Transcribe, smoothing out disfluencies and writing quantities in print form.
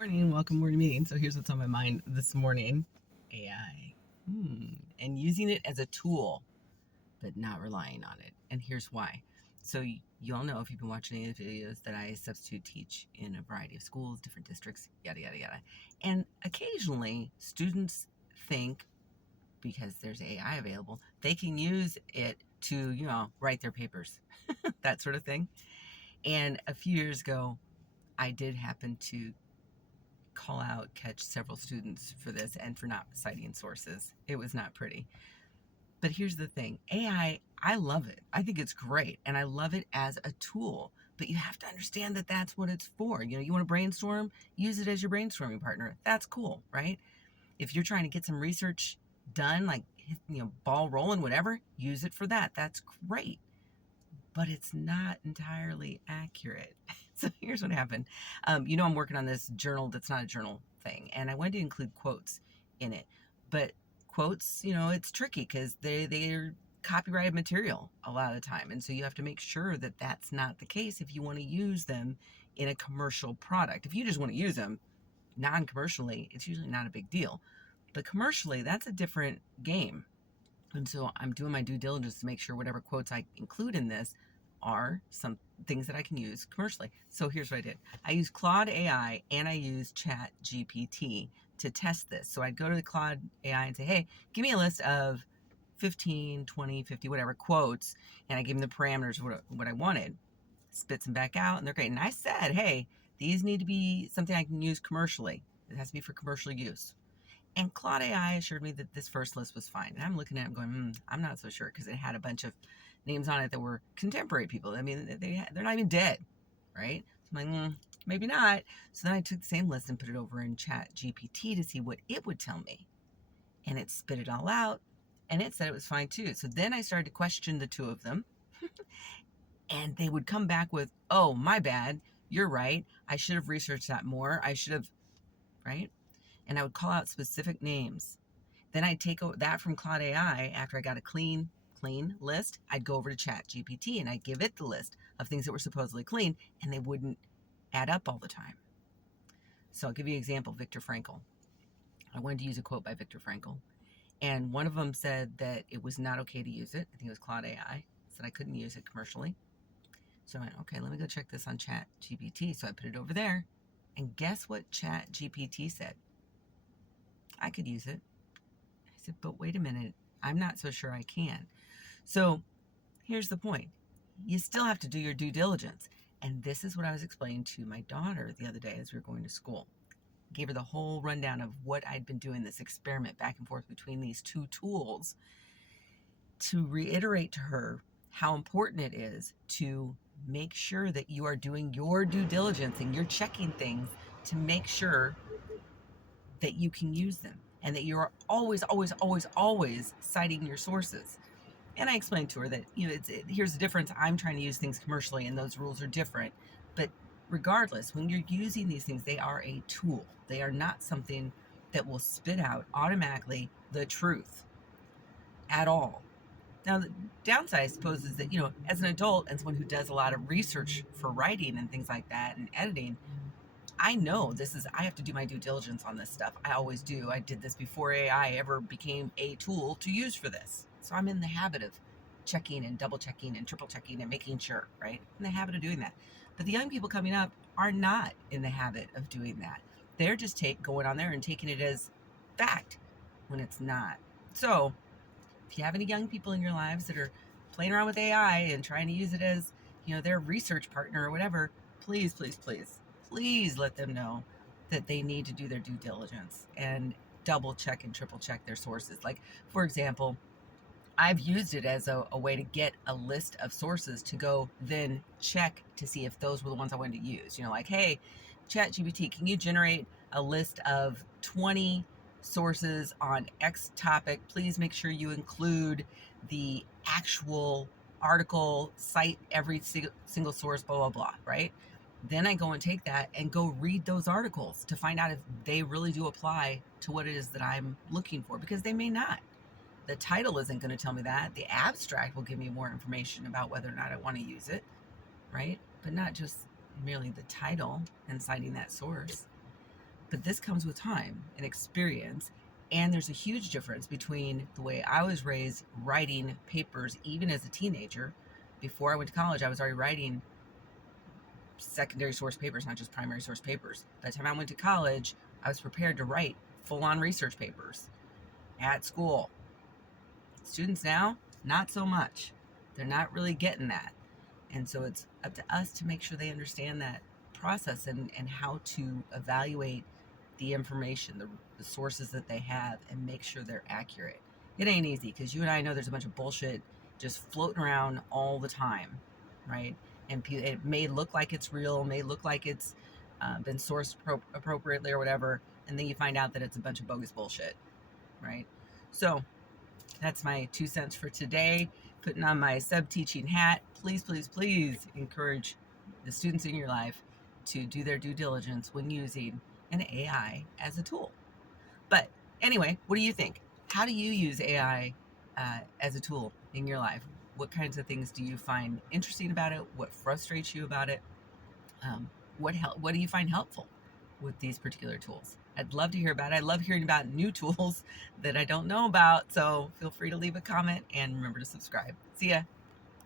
Morning, welcome morning meeting. So here's what's on my mind this morning: AI, and using it as a tool, but not relying on it. And here's why. So you all know, if you've been watching any of the videos, that I substitute teach in a variety of schools, different districts, yada yada yada. And occasionally, students think, because there's AI available, they can use it to write their papers, that sort of thing. And a few years ago, I did happen to catch several students for this and for not citing sources. It was not pretty. But here's the thing: I love it. I think it's great. And I love it as a tool. But you have to understand that that's what it's for. You want to brainstorm, use it as your brainstorming partner. That's cool, right? If you're trying to get some research done, like, ball rolling, whatever, use it for that. That's great. But it's not entirely accurate. So here's what happened. I'm working on this journal that's not a journal thing, and I wanted to include quotes in it. But quotes, it's tricky because they're copyrighted material a lot of the time, and so you have to make sure that that's not the case if you want to use them in a commercial product. If you just want to use them non-commercially, it's usually not a big deal. But commercially, that's a different game. And so I'm doing my due diligence to make sure whatever quotes I include in this are some things that I can use commercially. So here's what I did. I used Claude AI and I used Chat GPT to test this. So I'd go to the Claude AI and say, hey, give me a list of 15, 20, 50, whatever quotes. And I gave them the parameters of what I wanted. Spits them back out, and they're great. And I said, hey, these need to be something I can use commercially. It has to be for commercial use. And Claude AI assured me that this first list was fine. And I'm looking at it going, I'm not so sure, because it had a bunch of names on it that were contemporary people. I mean, they're not even dead, right? So I'm like, maybe not. So then I took the same list and put it over in Chat GPT to see what it would tell me. And it spit it all out, and it said it was fine too. So then I started to question the two of them, and they would come back with, oh, my bad. You're right. I should have researched that more. I should have, right? And I would call out specific names. Then I'd take that from Claude AI. After I got a clean list, I'd go over to Chat GPT and I'd give it the list of things that were supposedly clean, and they wouldn't add up all the time. So I'll give you an example. Viktor Frankl. I wanted to use a quote by Viktor Frankl, and one of them said that it was not okay to use it. I think it was Claude AI said I couldn't use it commercially. So I went, okay, let me go check this on Chat GPT. So I put it over there, and guess what Chat GPT said? I could use it. I said, but wait a minute, I'm not so sure I can. So here's the point. You still have to do your due diligence. And this is what I was explaining to my daughter the other day as we were going to school. I gave her the whole rundown of what I'd been doing, this experiment back and forth between these two tools, to reiterate to her how important it is to make sure that you are doing your due diligence and you're checking things to make sure that you can use them and that you're always, always, always, always citing your sources. And I explained to her that, here's the difference. I'm trying to use things commercially and those rules are different. But regardless, when you're using these things, they are a tool. They are not something that will spit out automatically the truth at all. Now, the downside, I suppose, is that, as an adult and someone who does a lot of research for writing and things like that and editing, I know I have to do my due diligence on this stuff. I always do. I did this before AI ever became a tool to use for this. So I'm in the habit of checking and double checking and triple checking and making sure, right? In the habit of doing that. But the young people coming up are not in the habit of doing that. They're just going on there and taking it as fact when it's not. So if you have any young people in your lives that are playing around with AI and trying to use it as, their research partner or whatever, please, please, please, please let them know that they need to do their due diligence and double check and triple check their sources. Like, for example, I've used it as a way to get a list of sources to go then check to see if those were the ones I wanted to use. Like, hey, ChatGPT, can you generate a list of 20 sources on X topic? Please make sure you include the actual article, cite every single source, blah, blah, blah, right? Then I go and take that and go read those articles to find out if they really do apply to what it is that I'm looking for, because they may not. The title isn't going to tell me that. The abstract will give me more information about whether or not I want to use it, right? But not just merely the title and citing that source. But this comes with time and experience. And there's a huge difference between the way I was raised writing papers, even as a teenager. Before I went to college, I was already writing secondary source papers, not just primary source papers. By the time I went to college, I was prepared to write full on research papers at school. Students now, not so much. They're not really getting that. And so it's up to us to make sure they understand that process and how to evaluate the information, the sources that they have, and make sure they're accurate. It ain't easy because you and I know there's a bunch of bullshit just floating around all the time, right? And it may look like it's real, may look like it's been sourced appropriately or whatever, and then you find out that it's a bunch of bogus bullshit, right? So that's my 2 cents for today. Putting on my sub-teaching hat. Please, please, please encourage the students in your life to do their due diligence when using an AI as a tool. But anyway, what do you think? How do you use AI as a tool in your life? What kinds of things do you find interesting about it? What frustrates you about it? What do you find helpful with these particular tools? I'd love to hear about it. I love hearing about new tools that I don't know about. So feel free to leave a comment and remember to subscribe. See ya.